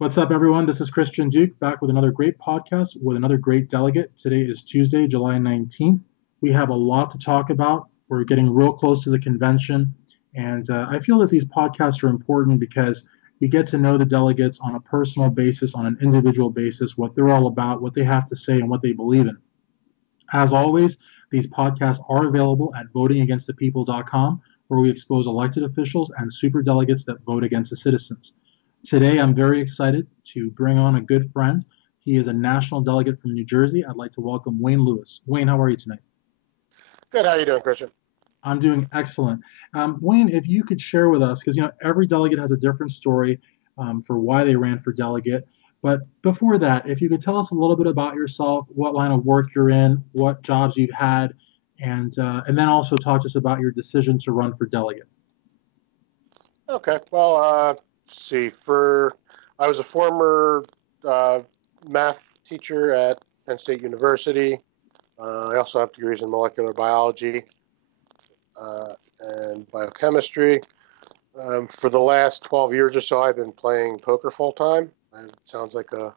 What's up, everyone? This is Christian Duke back with another great podcast with another great delegate. Today is Tuesday, July 19th. We have a lot to talk about. We're getting real close to the convention, and I feel that these podcasts are important because we get to know the delegates on a personal basis, on an individual basis, what they're all about, what they have to say, and what they believe in. As always, these podcasts are available at votingagainstthepeople.com, where we expose elected officials and superdelegates that vote against the citizens. Today, I'm very excited to bring on a good friend. He is a national delegate from New Jersey. I'd like to welcome Wayne Lewis. Wayne, how are you tonight? Good. How are you doing, Christian? I'm doing excellent. Wayne, if you could share with us, because every delegate has a different story for why they ran for delegate. But before that, if you could tell us a little bit about yourself, what line of work you're in, what jobs you've had, and then also talk to us about your decision to run for delegate. Okay. Well, let's see. I was a former math teacher at Penn State University. I also have degrees in molecular biology and biochemistry. For the last 12 years or so, I've been playing poker full time. It sounds like a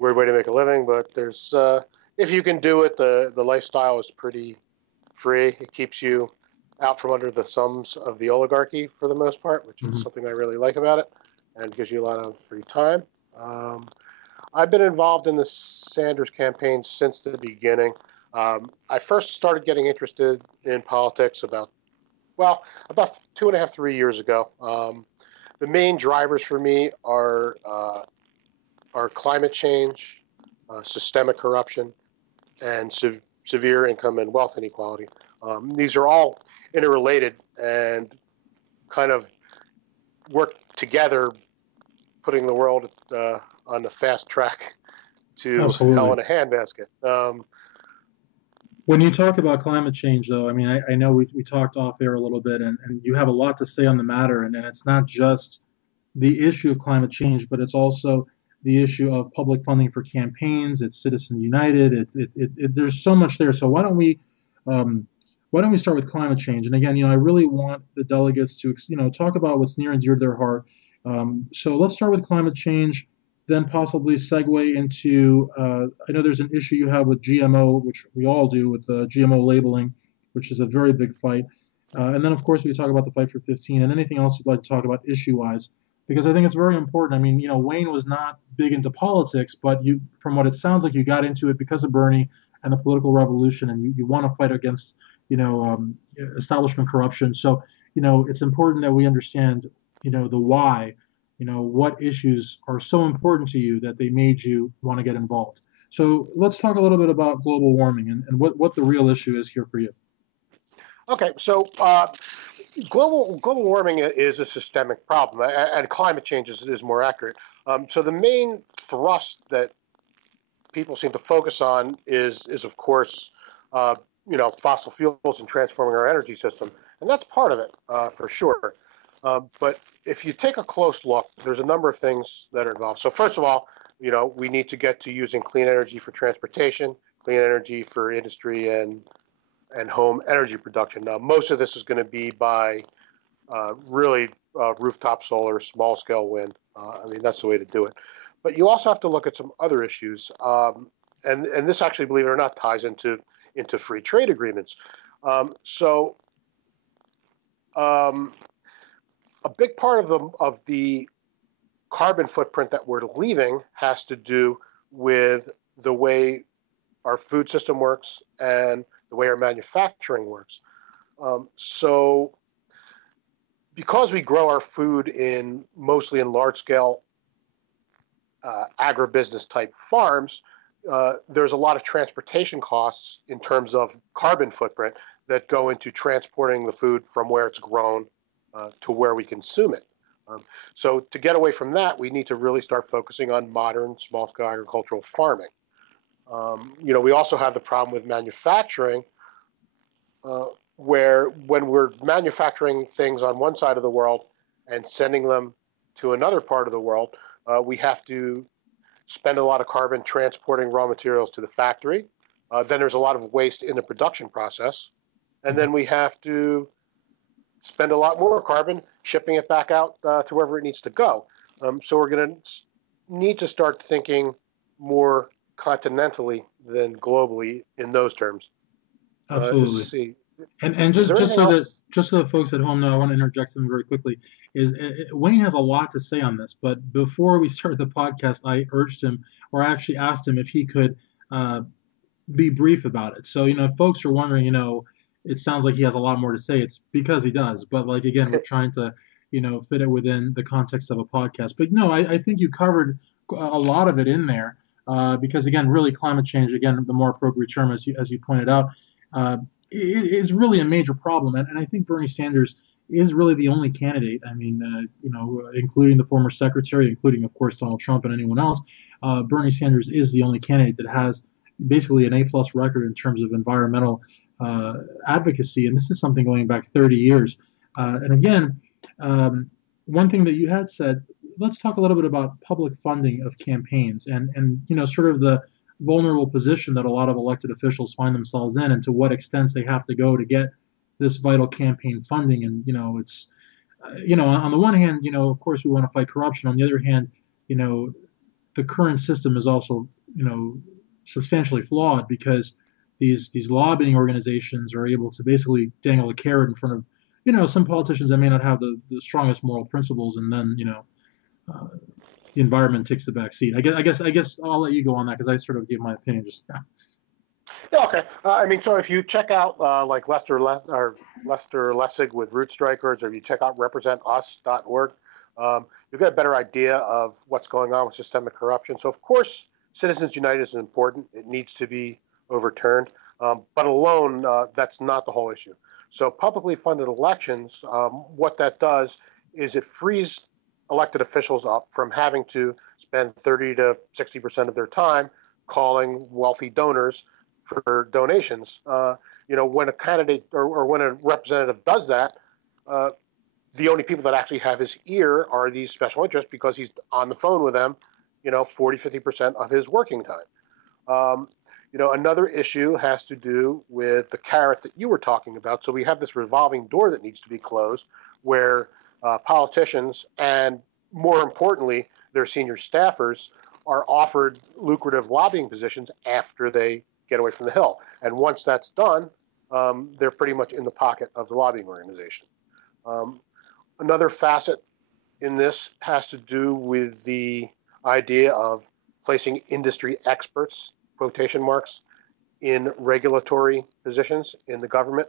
weird way to make a living, but there's if you can do it, the lifestyle is pretty free. It keeps you out from under the thumbs of the oligarchy for the most part, which is Mhm. something I really like about it, and gives you a lot of free time. I've been involved in the Sanders campaign since the beginning. I first started getting interested in politics about 2.5, 3 years ago. The main drivers for me are climate change, systemic corruption, and severe income and wealth inequality. These are all interrelated and kind of work together, putting the world on the fast track to hell Absolutely. in a handbasket. When you talk about climate change, though, I mean, I know we talked off air a little bit, and you have a lot to say on the matter, and it's not just the issue of climate change, but it's also the issue of public funding for campaigns. It's Citizen United. There's so much there. So um, why don't we start with climate change? And again, I really want the delegates to talk about what's near and dear to their heart. So let's start with climate change, then possibly segue into. I know there's an issue you have with GMO, which we all do with the GMO labeling, which is a very big fight. And then, of course, we talk about the fight for 15 and anything else you'd like to talk about issue-wise, because I think it's very important. I mean, Wayne was not big into politics, but from what it sounds like, you got into it because of Bernie and the political revolution, and you want to fight against, establishment corruption. So, it's important that we understand, the why, what issues are so important to you that they made you want to get involved. So let's talk a little bit about global warming and what the real issue is here for you. Okay, so global warming is a systemic problem, and climate change is more accurate. So the main thrust that people seem to focus on is of course, uh, fossil fuels and transforming our energy system, and that's part of it for sure. But if you take a close look, there's a number of things that are involved. So first of all, we need to get to using clean energy for transportation, clean energy for industry and home energy production. Now, most of this is going to be by really rooftop solar, small scale wind. I mean, that's the way to do it. But you also have to look at some other issues, and this actually, believe it or not, ties into free trade agreements. So um, a big part of the carbon footprint that we're leaving has to do with the way our food system works and the way our manufacturing works. So because we grow our food mostly in large scale agribusiness type farms, there's a lot of transportation costs in terms of carbon footprint that go into transporting the food from where it's grown to where we consume it. So to get away from that, we need to really start focusing on modern small scale agricultural farming. We also have the problem with manufacturing, uh, where when we're manufacturing things on one side of the world and sending them to another part of the world, we have to spend a lot of carbon transporting raw materials to the factory. Then there's a lot of waste in the production process. And then we have to spend a lot more carbon shipping it back out to wherever it needs to go. So we're going to need to start thinking more continentally than globally in those terms. Let's Absolutely. see. And Is just there just anything so that else? just so that folks at home know, I want to interject something very quickly. Wayne has a lot to say on this, but before we started the podcast, I urged him, or I actually asked him if he could uh, be brief about it. So, if folks are wondering, it sounds like he has a lot more to say. It's because he does. But like again, we're trying to, fit it within the context of a podcast. But no, I think you covered a lot of it in there. Because again, really climate change, again, the more appropriate term, as you pointed out, uh, is really a major problem. And I think Bernie Sanders is really the only candidate. I mean, including the former secretary, including of course Donald Trump and anyone else. Bernie Sanders is the only candidate that has basically an A-plus record in terms of environmental uh, advocacy, and this is something going back 30 years. And again, um, one thing that you had said, let's talk a little bit about public funding of campaigns, and sort of the vulnerable position that a lot of elected officials find themselves in, and to what extent they have to go to get this vital campaign funding. And it's on the one hand, of course, we want to fight corruption. On the other hand, you know, the current system is also, substantially flawed because these lobbying organizations are able to basically dangle a carrot in front of, some politicians that may not have the strongest moral principles, and then, uh, the environment takes the back seat. I guess I'll let you go on that because I sort of gave my opinion just now. Yeah, okay. I mean, so if you check out like Lester Lessig with Root Strikers, or if you check out representus.org, you'll get a better idea of what's going on with systemic corruption. So, of course, Citizens United is important. It needs to be overturned. But alone, that's not the whole issue. So, publicly funded elections, what that does is it frees elected officials up from having to spend 30 to 60% of their time calling wealthy donors for donations. When a candidate or when a representative does that, uh, the only people that actually have his ear are these special interests because he's on the phone with them, 40, 50% of his working time. Another issue has to do with the carrot that you were talking about. So we have this revolving door that needs to be closed where politicians and, more importantly, their senior staffers are offered lucrative lobbying positions after they get away from the Hill. And once that's done, they're pretty much in the pocket of the lobbying organization. Um, Another facet in this has to do with the idea of placing industry experts, quotation marks, in regulatory positions in the government.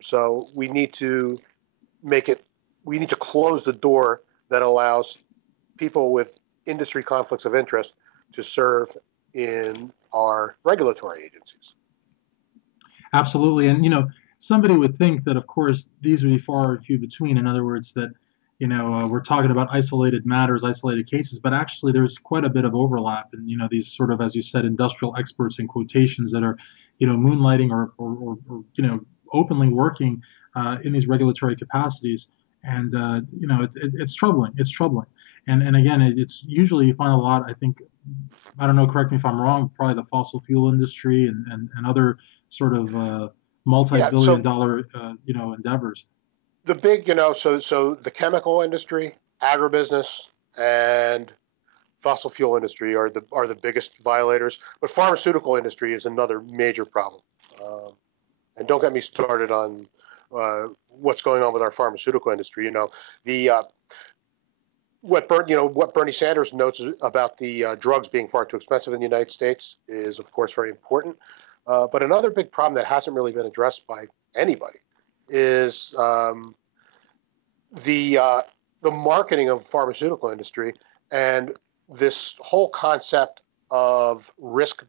So make it, we need to close the door that allows people with industry conflicts of interest to serve in our regulatory agencies. Absolutely. And, somebody would think that, of course, these would be far and few between. In other words, that, we're talking about isolated matters, isolated cases, but actually there's quite a bit of overlap. And, these sort of, as you said, industrial experts in quotations that are, moonlighting or openly working in these regulatory capacities. And, it's troubling. It's troubling. And again, it's usually you find a lot, I think, I don't know, correct me if I'm wrong, probably the fossil fuel industry and other sort of Yeah, multi-billion so dollar endeavors. the big, so the chemical industry, agribusiness, and fossil fuel industry are the biggest violators. But pharmaceutical industry is another major problem. And don't get me started on what's going on with our pharmaceutical industry. The what Bernie Sanders notes about the drugs being far too expensive in the United States is, of course, very important. But another big problem that hasn't really been addressed by anybody is the uh, the marketing of the pharmaceutical industry and this whole concept of risk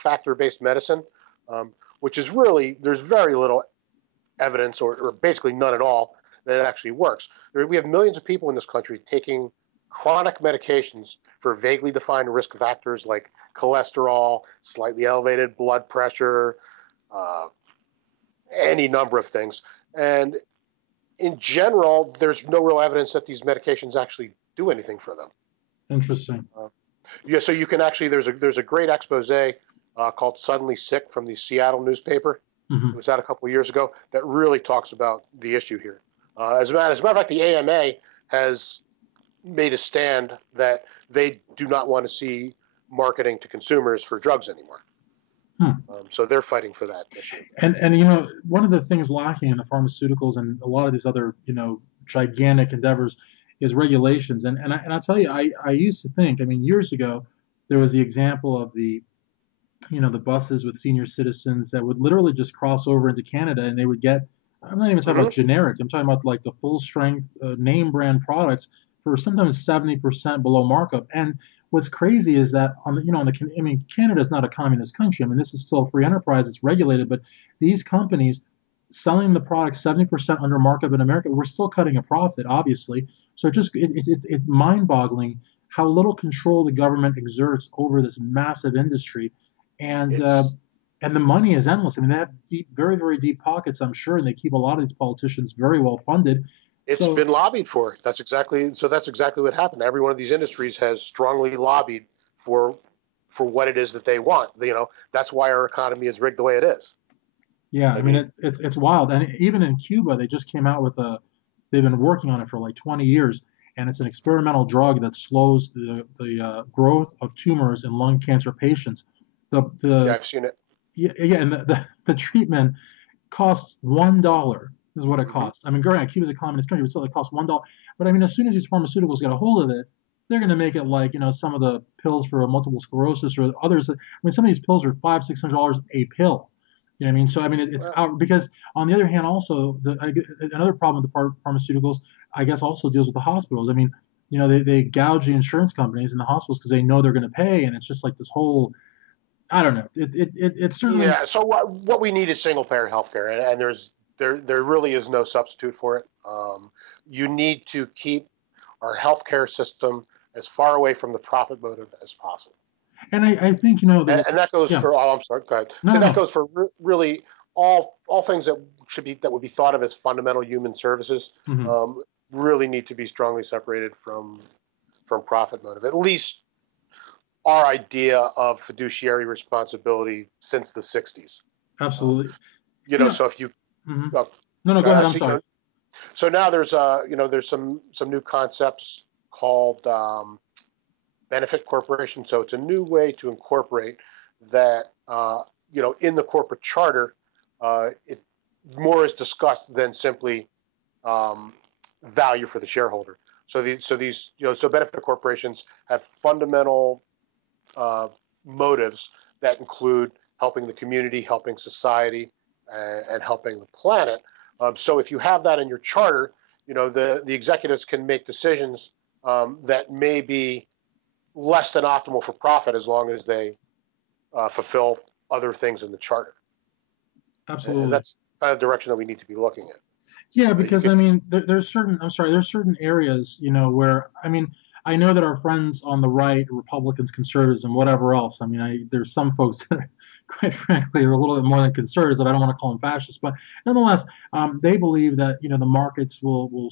factor based medicine, which is really, there's very little evidence, or basically none at all, that it actually works. We have millions of people in this country taking chronic medications for vaguely defined risk factors like cholesterol, slightly elevated blood pressure, uh, any number of things. And in general, there's no real evidence that these medications actually do anything for them. Interesting. Yeah, so you can actually, there's a great expose called "Suddenly Sick" from the Seattle newspaper. It Hmm. was out a couple of years ago that really talks about the issue here. As a matter of fact, the AMA has made a stand that they do not want to see marketing to consumers for drugs anymore. Hmm. So they're fighting for that issue. And one of the things lacking in the pharmaceuticals and a lot of these other gigantic endeavors is regulations. And I tell you, I used to think, I mean, years ago, there was the example of the buses with senior citizens that would literally just cross over into Canada and they would get, I'm not even talking Mm-hmm. about generic, I'm talking about like the full strength name brand products for sometimes 70% below markup. And what's crazy is that I mean, Canada is not a communist country. I mean, this is still a free enterprise, it's regulated, but these companies selling the product 70% under markup in America, we're still cutting a profit, obviously. So it's mind-boggling how little control the government exerts over this massive industry, and uh, It's and the money is endless. I mean, they have deep, very, very deep pockets, I'm sure, and they keep a lot of these politicians very well funded. it's So been lobbied for. That's exactly what happened. Every one of these industries has strongly lobbied for for what it is that they want. That's why our economy is rigged the way it is. yeah, I I mean, mean, it's wild. And even in Cuba, they just came out with a. They've been working on it for like 20 years, and it's an experimental drug that slows the growth of tumors in lung cancer patients. yeah, The I've seen it. Yeah, and the treatment costs $1 is what it Hmm. costs. I mean, granted, Cuba's a communist country, but still it costs $1. But I mean, as soon as these pharmaceuticals get a hold of it, they're going to make it like some of the pills for multiple sclerosis or others. I mean, some of these pills are $500-$600 a pill. You know what I mean? So I mean, it's Well, out because on the other hand, also another problem with the pharmaceuticals, I guess, also deals with the hospitals. I mean, they gouge the insurance companies and the hospitals because they know they're going to pay, and it's just like this whole I don't know. It's certainly yeah. So what we need is single payer healthcare, and there really is no substitute for it. You need to keep our healthcare system as far away from the profit motive as possible. and I think And that goes yeah, for I'm sorry, go ahead. no So no that no, goes for really all things that would be thought of as fundamental human services. hmm Um, really need to be strongly separated from profit motive. At least our idea of fiduciary responsibility since the '60s. Um, absolutely, so if you hmm uh, no no, go ahead. I'm see, sorry. so now there's some new concepts called benefit corporation. So it's a new way to incorporate that, in the corporate charter. It more is discussed than simply um, value for the shareholder. So benefit corporations have fundamental uh, motives that include helping the community, helping society, and helping the planet. So if you have that in your charter, the executives can make decisions that may be less than optimal for profit as long as they fulfill other things in the charter. And Absolutely. that's kind of the direction that we need to be looking at. Yeah, You because I could, mean, there's certain. I'm sorry. There's certain areas, where I mean, I know that our friends on the right, Republicans, conservatives, and whatever else. I mean, there's some folks that, quite frankly, are a little bit more than conservatives. But I don't want to call them fascists, but nonetheless, they believe that the markets will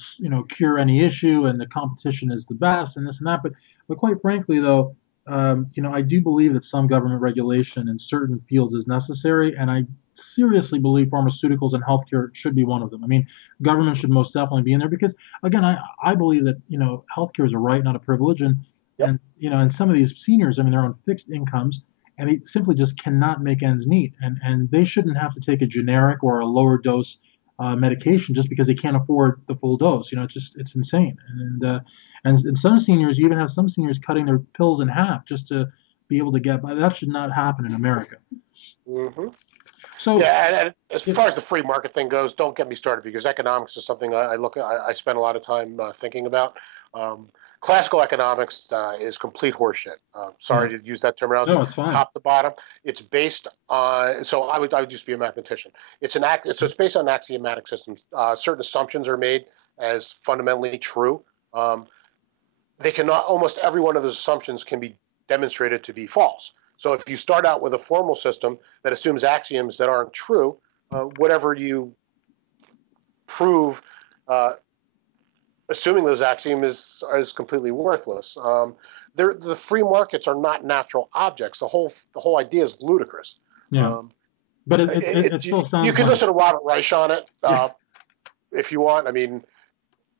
cure any issue, and the competition is the best, and this and that. But quite frankly, though, I do believe that some government regulation in certain fields is necessary, and I seriously believe pharmaceuticals and healthcare should be one of them. I mean, government should most definitely be in there because, again, I believe that healthcare is a right, not a privilege, and yep. and some of these seniors, I mean, they're on fixed incomes and they simply just cannot make ends meet, and they shouldn't have to take a generic or a lower dose medication just because they can't afford the full dose. It's insane, and some seniors, you even have some seniors cutting their pills in half just to be able to get by. That should not happen in America. Mm-hmm. So, Yeah, and as yeah, far as the free market thing goes, don't get me started because economics is something I spend a lot of time thinking about. Um, Classical economics is complete horseshit. yeah, Sorry to use that terminology. no, it's fine. Top to bottom, it's based on. So I would just be a mathematician. So it's based on axiomatic systems. Certain assumptions are made as fundamentally true. Um, they cannot almost every one of those assumptions can be demonstrated to be false. So if you start out with a formal system that assumes axioms that aren't true, whatever you prove, uh, assuming those axioms is completely worthless. The free markets are not natural objects. The whole idea is ludicrous. Yeah, Um, but it it, still you sounds can listen nice. to Robert Reich on it Yeah. if you want. I mean,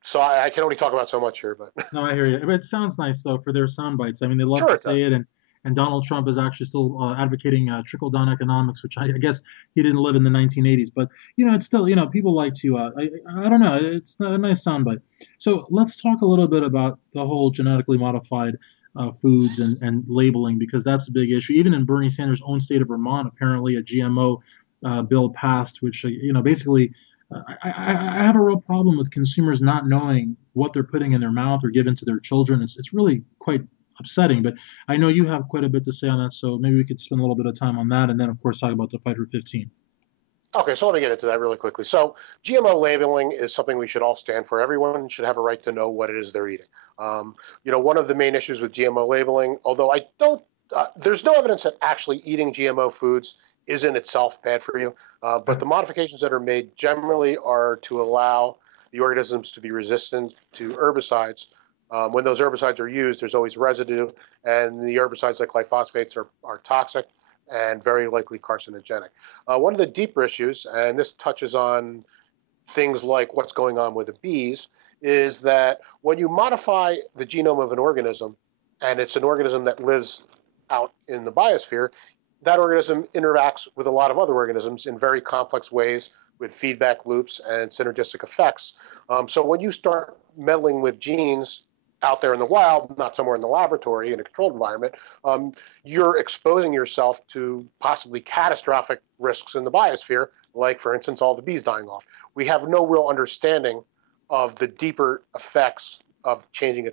So I can only talk about so much here, but No, I hear you. But it sounds nice though for their sound bites. I mean, they love sure to it say it, does. and Donald Trump is actually still advocating trickle down economics, which I guess he didn't live in the 1980s. But it's still people like to. I don't know. It's a nice sound bite. So let's talk a little bit about the whole genetically modified foods and labeling, because that's a big issue. Even in Bernie Sanders' own state of Vermont, apparently a GMO bill passed, which basically I have a real problem with consumers not knowing what they're putting in their mouth or giving to their children. It's really quite upsetting. But I know you have quite a bit to say on that, so maybe we could spend a little bit of time on that, and then of course talk about the fight for 15. Okay, so let me get into that really quickly. So, GMO labeling is something we should all stand for. Everyone should have a right to know what it is they're eating. One of the main issues with GMO labeling, although I don't, there's no evidence that actually eating GMO foods is in itself bad for you. But Okay. the modifications that are made generally are to allow the organisms to be resistant to herbicides. When those herbicides are used, there's always residue, and the herbicides like glyphosates are toxic and very likely carcinogenic. One of the deeper issues, and this touches on things like what's going on with the bees, is that when you modify the genome of an organism, and it's an organism that lives out in the biosphere, that organism interacts with a lot of other organisms in very complex ways with feedback loops and synergistic effects. So when you start meddling with genes out there in the wild, not somewhere in the laboratory in a controlled environment, you're exposing yourself to possibly catastrophic risks in the biosphere, like, for instance, all the bees dying off. We have no real understanding of the deeper effects of changing a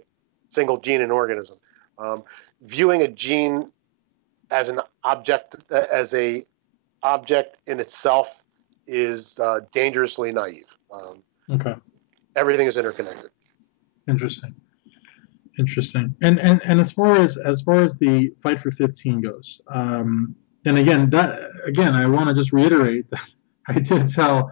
single gene in an organism. Um, Viewing a gene as an object, as a object in itself, is dangerously naive. Okay. Everything is interconnected. Interesting. Interesting. And as far as the fight for 15 goes, and again, I want to just reiterate that I did tell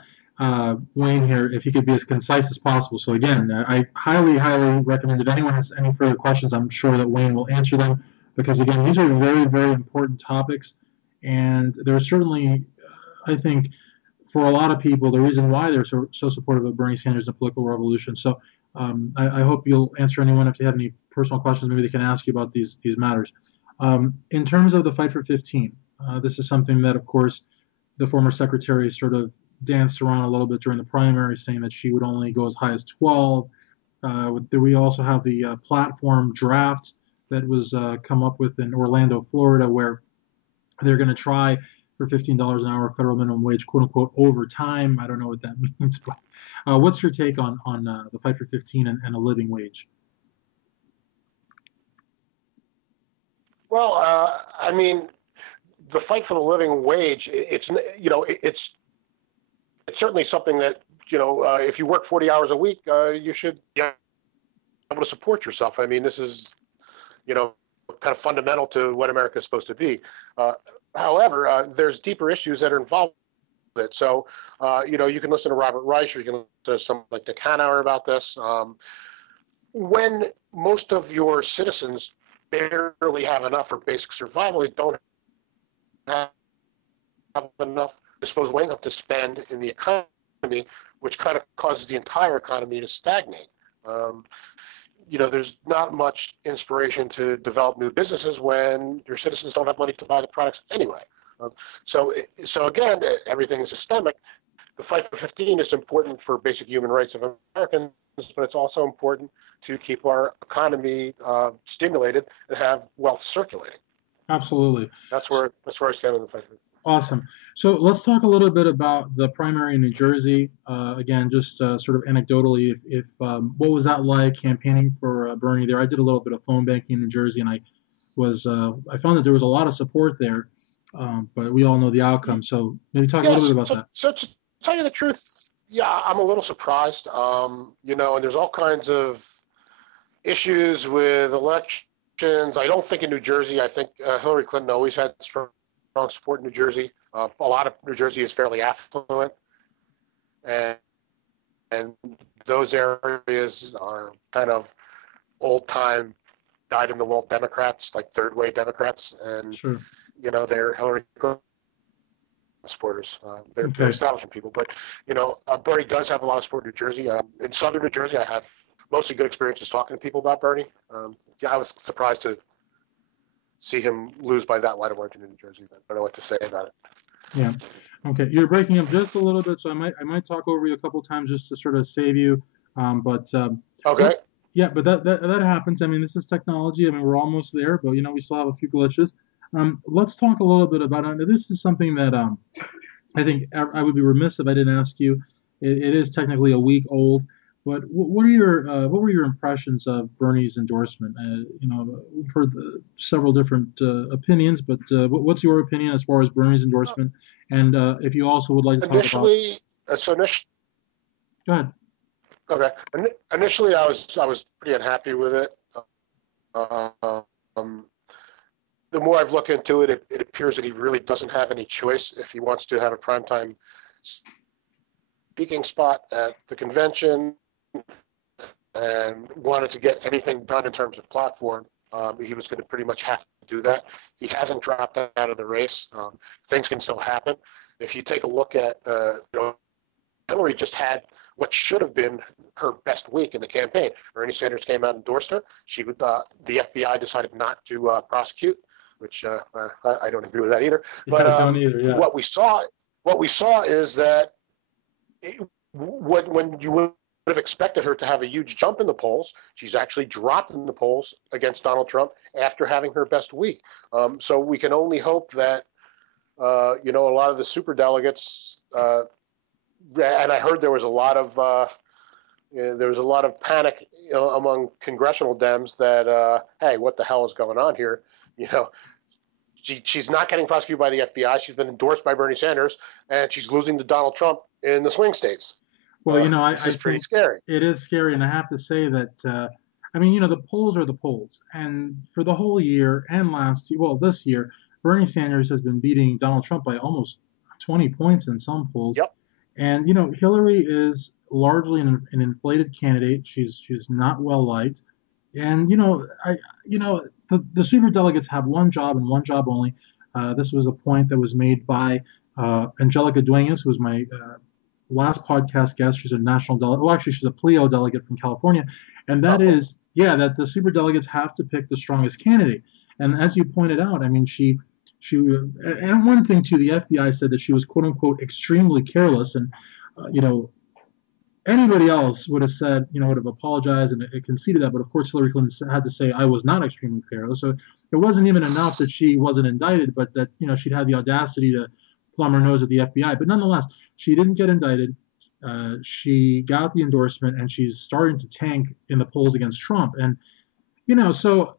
Wayne here if he could be as concise as possible. So again, I highly recommend if anyone has any further questions, I'm sure that Wayne will answer them, because again, these are very important topics, and there's certainly, I think, for a lot of people, the reason why they're so supportive of Bernie Sanders and the political revolution. So I hope you'll answer anyone if you have any personal questions. Maybe they can ask you about these matters. In terms of the fight for 15, this is something that, of course, the former secretary sort of danced around a little bit during the primary, saying that she would only go as high as 12. We also have the platform draft that was come up with in Orlando, Florida, where they're going to try for $15 an hour federal minimum wage, quote unquote, overtime. I don't know what that means, but what's your take on the fight for 15 and a living wage? Well, I mean, the fight for the living wage, it's certainly something that, if you work 40 hours a week, you should be able to support yourself. I mean, this is, you know, kind of fundamental to what America is supposed to be. Uh, However, there's deeper issues that are involved with it. So, you can listen to Robert Reich, or you can listen to someone like Nick Hanauer about this. When most of your citizens barely have enough for basic survival, they don't have enough disposable income to spend in the economy, which kind of causes the entire economy to stagnate. Um, there's not much inspiration to develop new businesses when your citizens don't have money to buy the products anyway. Um, so again, everything is systemic. The fight for 15 is important for basic human rights of Americans, but it's also important to keep our economy stimulated and have wealth circulating. Absolutely. That's where I stand on the fight. Awesome. So let's talk a little bit about the primary in New Jersey. Again, just sort of anecdotally, if what was that like campaigning for Bernie there? I did a little bit of phone banking in New Jersey, and I found that there was a lot of support there, but we all know the outcome. So maybe talk a little bit Yes. about So, that. so to tell you the truth, yeah, I'm a little surprised. And there's all kinds of issues with elections. I don't think in New Jersey. I think Hillary Clinton always had strong support in New Jersey. A lot of New Jersey is fairly affluent, and and those areas are kind of old time, dyed in the wool Democrats, like third way Democrats, and Sure. they're Hillary Clinton supporters. They're Okay. establishment people. But, Bernie does have a lot of support in New Jersey. In southern New Jersey, I have mostly good experiences talking to people about Bernie. I was surprised to see him lose by that wide a margin in New Jersey. But I don't know what to say about it. Yeah. Okay. You're breaking up just a little bit, so I might talk over you a couple times just to sort of save you. But Okay. yeah, but that happens. I mean, this is technology. I mean, we're almost there, but we still have a few glitches. Let's talk a little bit about it. This is something that I think I would be remiss if I didn't ask you. It is technically a week old, but what were your impressions of Bernie's endorsement? We've heard several different opinions, but what's your opinion as far as Bernie's endorsement? And if you also would like to talk about, Initially, so initially, go ahead. okay. Initially, I was pretty unhappy with it. Um, the more I've looked into it, it appears that he really doesn't have any choice if he wants to have a primetime speaking spot at the convention and wanted to get anything done in terms of platform. He was going to pretty much have to do that. He hasn't dropped out of the race. Things can still happen. If you take a look at, Hillary just had what should have been her best week in the campaign. Bernie Sanders came out and endorsed her. The FBI decided not to prosecute, which I don't agree with that either. But Yeah, don't either. Yeah. what we saw is that when you would have expected her to have a huge jump in the polls, she's actually dropped in the polls against Donald Trump after having her best week. So we can only hope that a lot of the superdelegates, and I heard there was a lot of panic, among congressional Dems that, hey, what the hell is going on here? She's not getting prosecuted by the FBI. She's been endorsed by Bernie Sanders, and she's losing to Donald Trump in the swing states. Well, This I is pretty think scary. it is scary, and I have to say that I mean, the polls are the polls, and for the whole year and this year, Bernie Sanders has been beating Donald Trump by almost 20 points in some polls, Yep. and Hillary is largely an inflated candidate. She's not well liked, and the super delegates have one job and one job only. This was a point that was made by Angelica Duenas, who was my last podcast guest. She's a national delegate. Well, actually, she's a PLEO delegate from California, and that Uh-oh. is, yeah, that the super delegates have to pick the strongest candidate. And as you pointed out, I mean, and one thing too, the FBI said that she was quote unquote extremely careless, and uh, you know, anybody else would have said, would have apologized and conceded that. But of course, Hillary Clinton had to say, I was not extremely careless. So it wasn't even enough that she wasn't indicted, but that, she'd had the audacity to plumb her nose at the FBI. But nonetheless, she didn't get indicted. She got the endorsement, and she's starting to tank in the polls against Trump. And, so,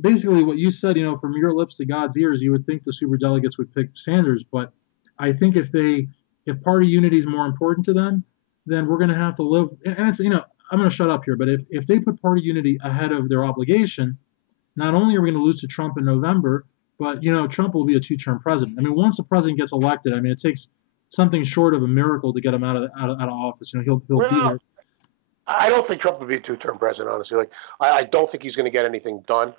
basically what you said, from your lips to God's ears, you would think the super delegates would pick Sanders. But I think if party unity is more important to them, then we're going to have to live. And it's, I'm going to shut up here, but if they put party unity ahead of their obligation, not only are we going to lose to Trump in November, but Trump will be a two-term president. I mean, once a president gets elected, I mean, it takes something short of a miracle to get him out of office. He'll be there. I don't think Trump will be a two-term president, honestly. I don't think he's going to get anything done.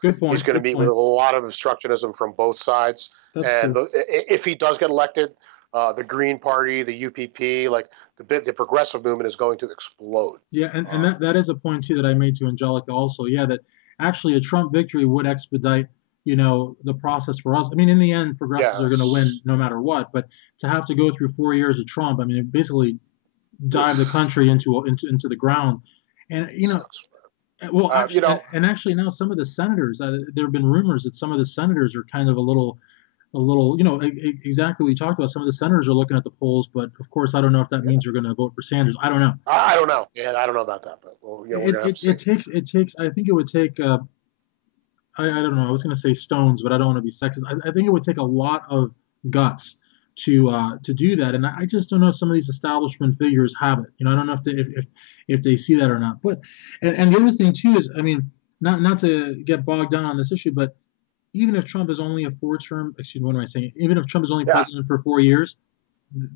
Good point. He's going to meet with a lot of obstructionism from both sides. That's and true. If he does get elected, the Green Party, the UPP, the progressive movement is going to explode. Yeah, and that is a point too that I made to Angelica also. Yeah, that actually a Trump victory would expedite the process for us. I mean, in the end, progressives are going to win no matter what. But to have to go through 4 years of Trump, I mean, it basically dive the country into the ground. And well, actually, and actually now some of the senators, there have been rumors that some of the senators are kind of a little, exactly what we talked about. Some of the senators are looking at the polls, but of course, I don't know if that means you're going to vote for Sanders. I don't know. I don't know. Yeah, I don't know about that, but we're gonna have to see. It takes. I think it would take. I don't know. I was going to say stones, but I don't want to be sexist. I think it would take a lot of guts to do that, and I just don't know if some of these establishment figures have it. I don't know if they see that or not. But and the other thing too is, I mean, not to get bogged down on this issue, but even if Trump is only a four-term, excuse me, what am I saying? Even if Trump is only president for 4 years,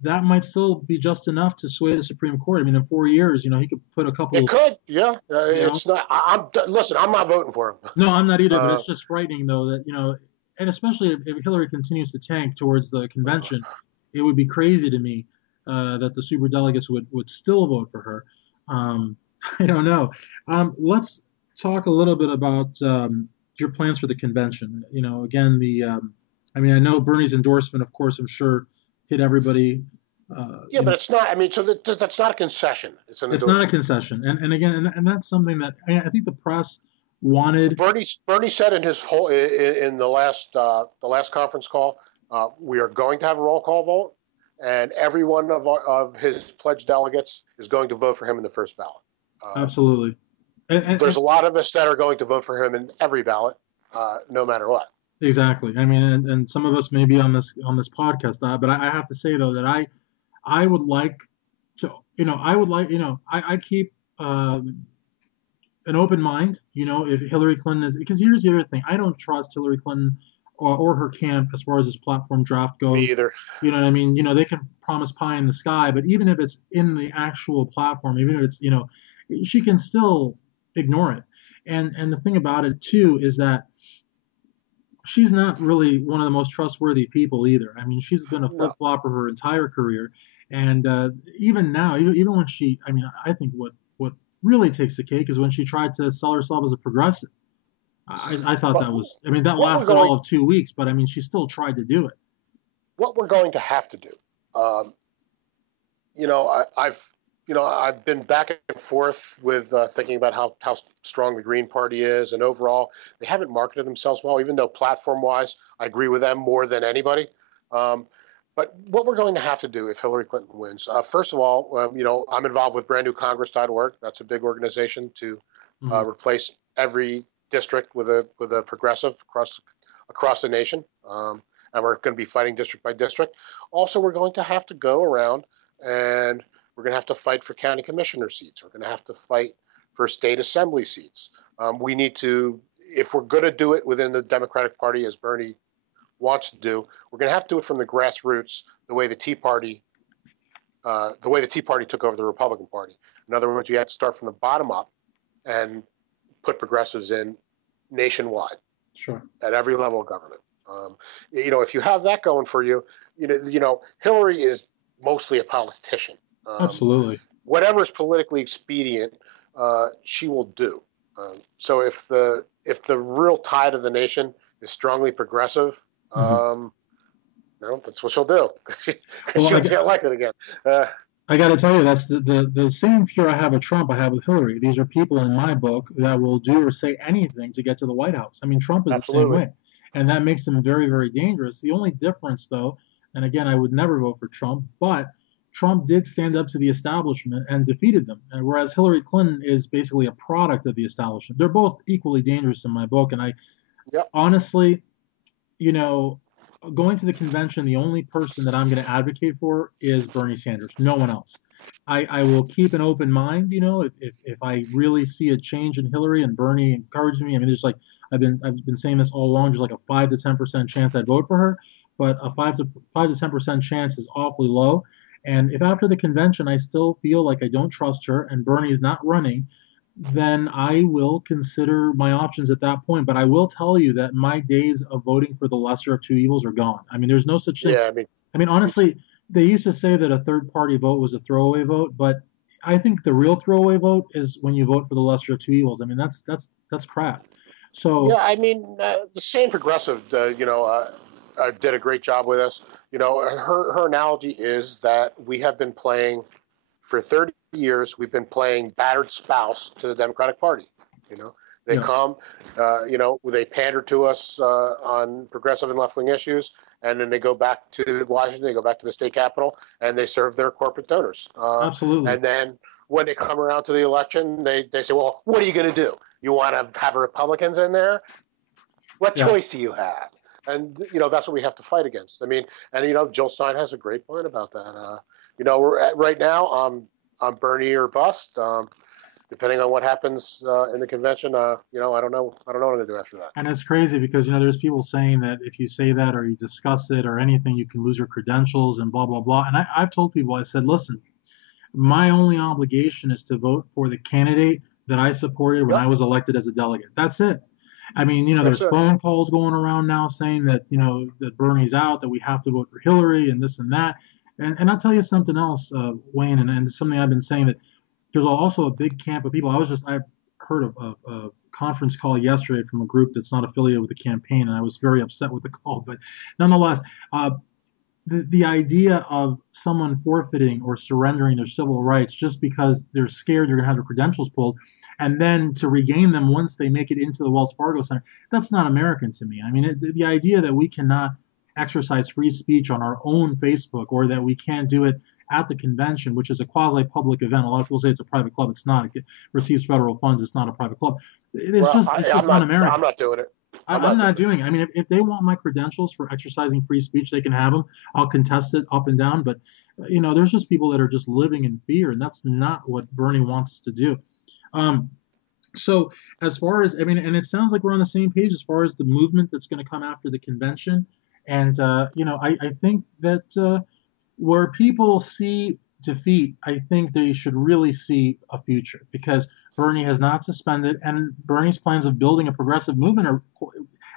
that might still be just enough to sway the Supreme Court. I mean, in 4 years, he could put a couple. It could, yeah. It's not. Listen. I'm not voting for him. No, I'm not either. But it's just frightening, though, that and especially if Hillary continues to tank towards the convention, it would be crazy to me that the superdelegates would still vote for her. Um, I don't know. Let's talk a little bit about your plans for the convention. Again, I mean, I know Bernie's endorsement, of course, I'm sure hit everybody. Yeah, but it's not. I mean, so that's not a concession. It's an It's not a endorsement. concession, and again, and that's something that I think the press wanted. Bernie said in his whole in the last conference call, we are going to have a roll call vote, and every one of his pledged delegates is going to vote for him in the first ballot. Absolutely. There's a lot of us that are going to vote for him in every ballot, no matter what. Exactly. I mean, and some of us may be on this podcast, but I have to say though that I would like to, I would like, I keep an open mind. If Hillary Clinton is, because here's the other thing, I don't trust Hillary Clinton or her camp as far as this platform draft Me goes. either. You know what I mean? They can promise pie in the sky, but even if it's in the actual platform, even if it's, she can still ignore it. And the thing about it too is that she's not really one of the most trustworthy people either. I mean, she's been a flip No. flopper her entire career, and even now, even when I mean, I think what really takes the cake is when she tried to sell herself as a progressive. I thought But that was, I mean, that what we're lasted going all of 2 weeks, but I mean, she still tried to do it. what we're going to have to do. Um, I've I've been back and forth with thinking about how strong the Green Party is, and overall they haven't marketed themselves well. Even though platform wise, I agree with them more than anybody. Um, but what we're going to have to do if Hillary Clinton wins, first of all, I'm involved with brandnewcongress.org. That's a big organization to Mhm. replace every district with a progressive across the nation. And we're going to be fighting district by district. Also, we're going to have to go around and we're going to have to fight for county commissioner seats. We're going to have to fight for state assembly seats. We need to, if we're going to do it within the Democratic Party, as Bernie wants to do, we're going to have to do it from the grassroots, the way the Tea Party took over the Republican Party. In other words, you have to start from the bottom up and put progressives in nationwide Sure. at every level of government. If you have that going for you, Hillary is mostly a politician. Um, Absolutely. Whatever is politically expedient, she will do. So if the real tide of the nation is strongly progressive, Hmm. that's what she'll do because Well, she'll get elected again. Uh, I got to tell you, that's the same fear I have with Trump, I have with Hillary. These are people in my book that will do or say anything to get to the White House. I mean, Trump is the same Absolutely. way, and that makes him very, very dangerous. The only difference, though, and again, I would never vote for Trump, but Trump did stand up to the establishment and defeated them, and whereas Hillary Clinton is basically a product of the establishment. They're both equally dangerous in my book, and I Yep. honestly, you know, going to the convention, the only person that I'm going to advocate for is Bernie Sanders. No one else. I will keep an open mind. If I really see a change in Hillary and Bernie encourages me. I mean, there's like I've been saying this all along. There's like a 5 to 10% chance I'd vote for her, but a 5 to 10% chance is awfully low. And if after the convention I still feel like I don't trust her and Bernie's not running, then I will consider my options at that point. But I will tell you that my days of voting for the lesser of two evils are gone. I mean, there's no such thing. Yeah. I mean, honestly, they used to say that a third party vote was a throwaway vote, but I think the real throwaway vote is when you vote for the lesser of two evils. I mean, that's crap. Yeah, So, the same progressive, did a great job with us. Her analogy is that we have been playing for 30 years. We've been playing battered spouse to the Democratic Party. You know, they yeah, come, they pander to us on progressive and left wing issues, and then they go back to Washington. They go back to the state capitol, and they serve their corporate donors. absolutely. And then when they come around to the election, they say, "Well, what are you going to do? You want to have Republicans in there? What Yeah. choice do you have?" And that's what we have to fight against. I mean, and Jill Stein has a great point about that. We're at, right now on Bernie or bust. Depending on what happens in the convention, I don't know what to do after that. And it's crazy because there's people saying that if you say that or you discuss it or anything, you can lose your credentials and blah blah blah. And I've told people, I said, listen, my only obligation is to vote for the candidate that I supported when I Yep. was elected as a delegate. That's it. I mean, That's there's it. phone calls going around now saying that, that Bernie's out, that we have to vote for Hillary and this and that. And I'll tell you something else, Wayne, and something I've been saying, that there's also a big camp of people. I heard of a conference call yesterday from a group that's not affiliated with the campaign, and I was very upset with the call. But nonetheless, uh, the idea of someone forfeiting or surrendering their civil rights just because they're scared they're going to have their credentials pulled, and then to regain them once they make it into the Wells Fargo Center, that's not American to me. I mean, the idea that we cannot exercise free speech on our own Facebook, or that we can't do it at the convention, which is a quasi-public event. A lot of people say it's a private club. It's not. It receives federal funds. It's not a private club. Well, It's I'm just not. I'm un-American. not doing it. I'm I'm not not doing it. doing it. I mean, if they want my credentials for exercising free speech, they can have them. I'll contest it up and down. But, there's just people that are just living in fear, and that's not what Bernie wants us to do. Um, so, as far as, I mean, and it sounds like we're on the same page as far as the movement that's going to come after the convention. And, I think that where people see defeat, I think they should really see a future, because Bernie has not suspended, and Bernie's plans of building a progressive movement are,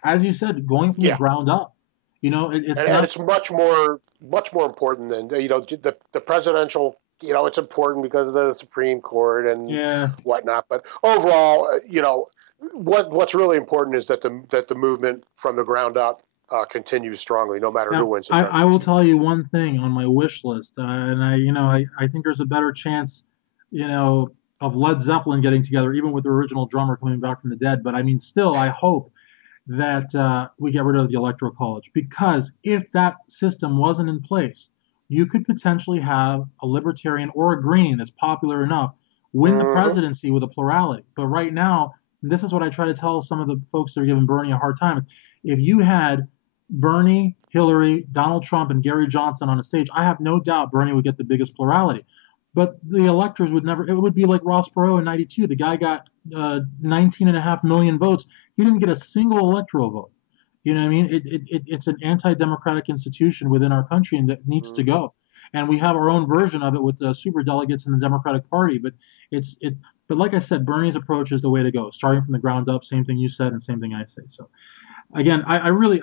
as you said, going from the Yeah, ground up. It's and not. it's much more important than the presidential. It's important because of the Supreme Court and Yeah. whatnot. But overall, what's really important is that the movement from the ground up continues strongly, no matter who Now, wins the I will presidency. tell you one thing on my wish list, and I think there's a better chance, of Led Zeppelin getting together, even with the original drummer coming back from the dead. But I mean, still, I hope that we get rid of the electoral college, because if that system wasn't in place, you could potentially have a libertarian or a green that's popular enough win the Hmm. presidency with a plurality. But right now, and this is what I try to tell some of the folks that are giving Bernie a hard time. If you had Bernie, Hillary, Donald Trump, and Gary Johnson on a stage, I have no doubt Bernie would get the biggest plurality. But the electors would never, it would be like Ross Perot in 92. The guy got 19.5 million votes. He didn't get a single electoral vote. You know what I mean? It's an anti-democratic institution within our country, and that needs to Hmm. go. And we have our own version of it with the superdelegates in the Democratic Party. But it's it. But like I said, Bernie's approach is the way to go, starting from the ground up. Same thing you said, and same thing I say. So again, I really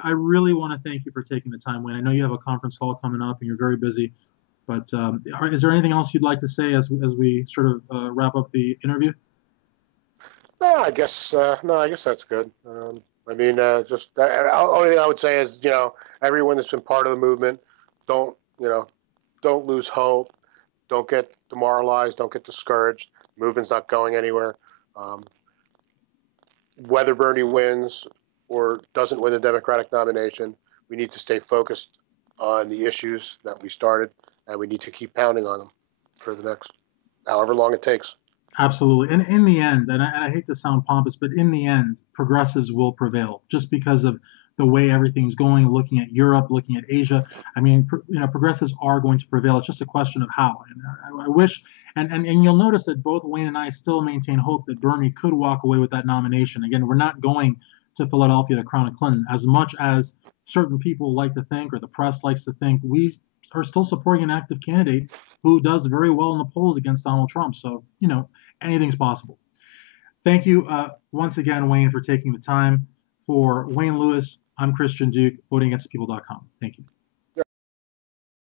want to thank you for taking the time, Wayne. I know you have a conference call coming up, and you're very busy. But is there anything else you'd like to say as we sort of wrap up the interview? No, I guess that's good. I mean, just the only thing I would say is, everyone that's been part of the movement, don't you know, don't lose hope, don't get demoralized, don't get discouraged. The movement's not going anywhere. Um, whether Bernie wins or doesn't win the Democratic nomination, we need to stay focused on the issues that we started, and we need to keep pounding on them for the next however long it takes. Absolutely. And in the end, and I hate to sound pompous, but in the end, progressives will prevail just because of the way everything's going, looking at Europe, looking at Asia. I mean, progressives are going to prevail. It's just a question of how. And I wish, and you'll notice that both Wayne and I still maintain hope that Bernie could walk away with that nomination. Again, we're not going to Philadelphia to crown a Clinton, as much as certain people like to think, or the press likes to think. We are still supporting an active candidate who does very well in the polls against Donald Trump. So, anything's possible. Thank you once again, Wayne, for taking the time. For Wayne Lewis, I'm Christian Duke, votingagainstthepeople.com. Thank you.